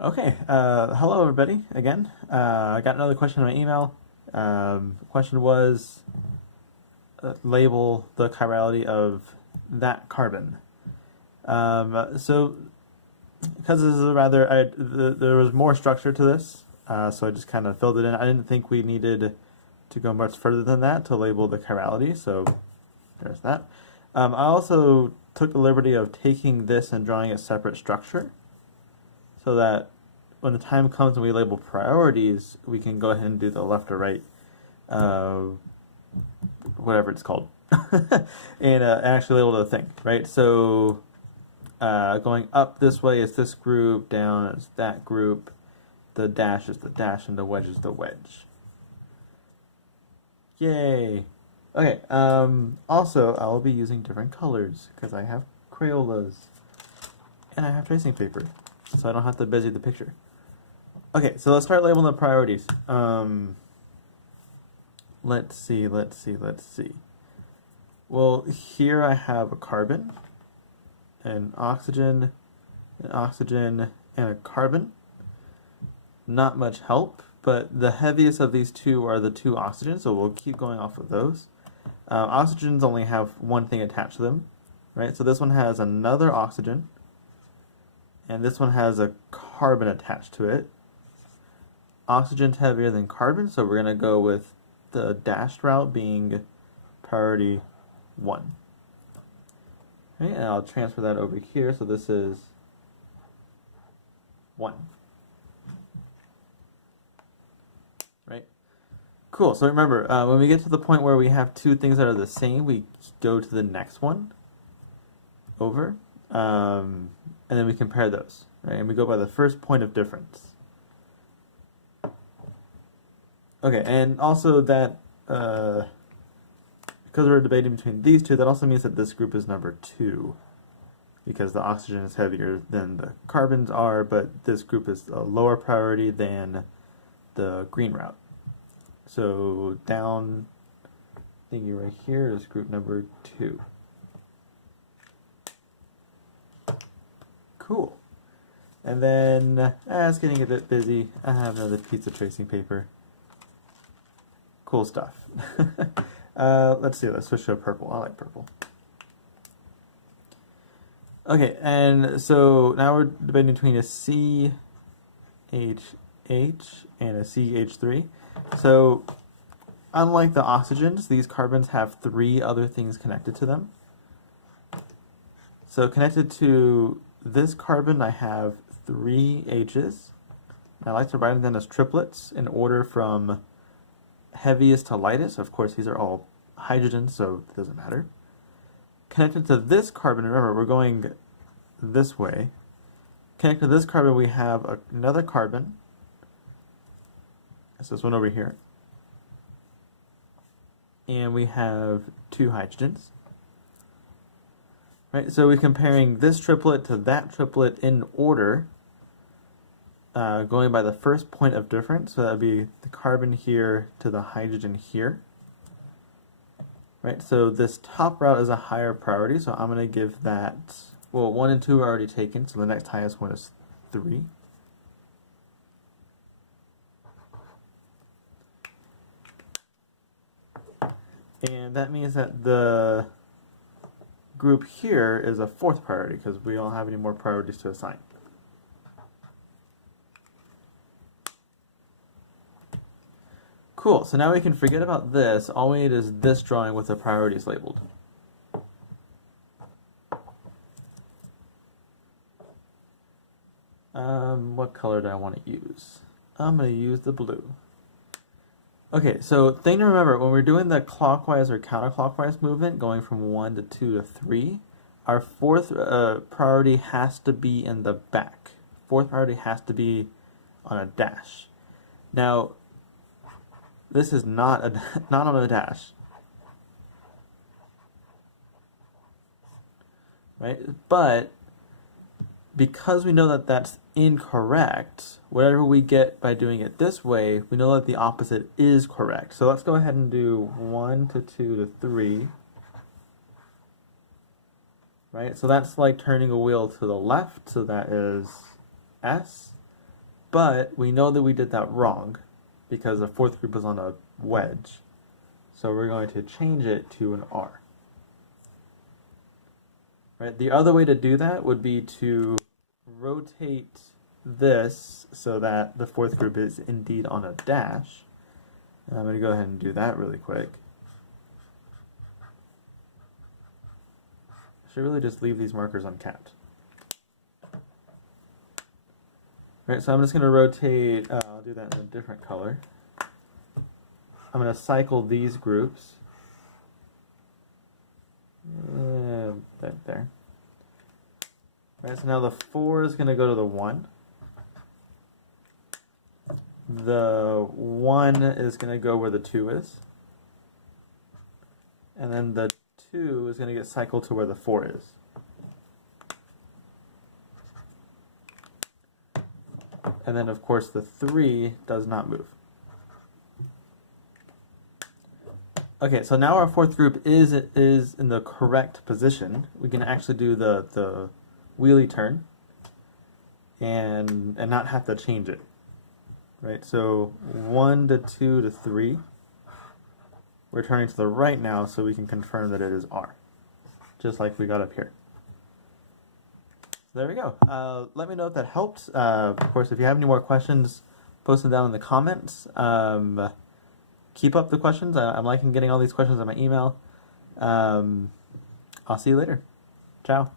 Okay, hello everybody again. I got another question in my email. The question was label the chirality of that carbon. So, because this is a rather, there was more structure to this, so I just kind of filled it in. I didn't think we needed to go much further than that to label the chirality, so there's that. I also took the liberty of taking this and drawing a separate structure so that when the time comes and we label priorities, we can go ahead and do the left or right, uh, whatever it's called, and actually label the thing, right? So going up this way is this group, down is that group, the dash is the dash, and the wedge is the wedge. Yay! Okay, also, I will be using different colors because I have Crayolas and I have tracing paper, so I don't have to busy the picture. Okay, so let's start labeling the priorities. Let's see. Well, here I have a carbon, an oxygen, and a carbon. Not much help, but the heaviest of these two are the two oxygens, so we'll keep going off of those. Oxygens only have one thing attached to them, right? So this one has another oxygen, and this one has a carbon attached to it. Oxygen's heavier than carbon, so we're going to go with the dashed route being priority 1. Okay, and I'll transfer that over here, so this is 1. Right? Cool, so remember, when we get to the point where we have two things that are the same, we go to the next one over, and then we compare those, right? And we go by the first point of difference. Okay, and also that, because we're debating between these two, that also means that this group is number 2, because the oxygen is heavier than the carbons are, but this group is a lower priority than the green route. So down thingy right here is group number 2. Cool. And then, it's getting a bit busy. I have another piece of tracing paper. Cool stuff. Let's see, let's switch to purple. I like purple. Okay, and so now we're debating between a CHH and a CH3. So, unlike the oxygens, these carbons have 3 other things connected to them. So connected to this carbon, I have 3 H's. I like to write them as triplets in order from heaviest to lightest. Of course, these are all hydrogens, so it doesn't matter. Connected to this carbon, remember, we're going this way. Connected to this carbon, we have another carbon. That's this one over here. And we have 2 hydrogens. Right, so we're comparing this triplet to that triplet in order, going by the first point of difference. So that would be the carbon here to the hydrogen here. Right, so this top route is a higher priority, so I'm going to give that, well, 1 and 2 are already taken, so the next highest one is 3. And that means that the group here is a 4th priority because we don't have any more priorities to assign. Cool, so now we can forget about this. All we need is this drawing with the priorities labeled. What color do I want to use? I'm going to use the blue. Okay, so thing to remember, when we're doing the clockwise or counterclockwise movement, going from 1 to 2 to 3, our 4th priority has to be in the back. 4th priority has to be on a dash. Now, this is not on a dash, right? But because we know that that's incorrect, whatever we get by doing it this way, we know that the opposite is correct. So let's go ahead and do 1 to 2 to 3. Right? So that's like turning a wheel to the left, so that is S. But we know that we did that wrong because the fourth group was on a wedge. So we're going to change it to an R. Right? The other way to do that would be to rotate this so that the fourth group is indeed on a dash. And I'm going to go ahead and do that really quick. I should really just leave these markers uncapped. Right, so I'm just going to rotate, I'll do that in a different color. I'm going to cycle these groups. There. Right, so now the 4 is going to go to the 1. The 1 is going to go where the 2 is. And then the 2 is going to get cycled to where the 4 is. And then, of course, the 3 does not move. Okay, so now our fourth group is in the correct position. We can actually do the wheelie turn and not have to change it. Right, so 1 to 2 to 3. We're turning to the right now so we can confirm that it is R, just like we got up here. So there we go. Let me know if that helped. Of course, if you have any more questions, post them down in the comments. Keep up the questions. I'm liking getting all these questions on my email. I'll see you later. Ciao.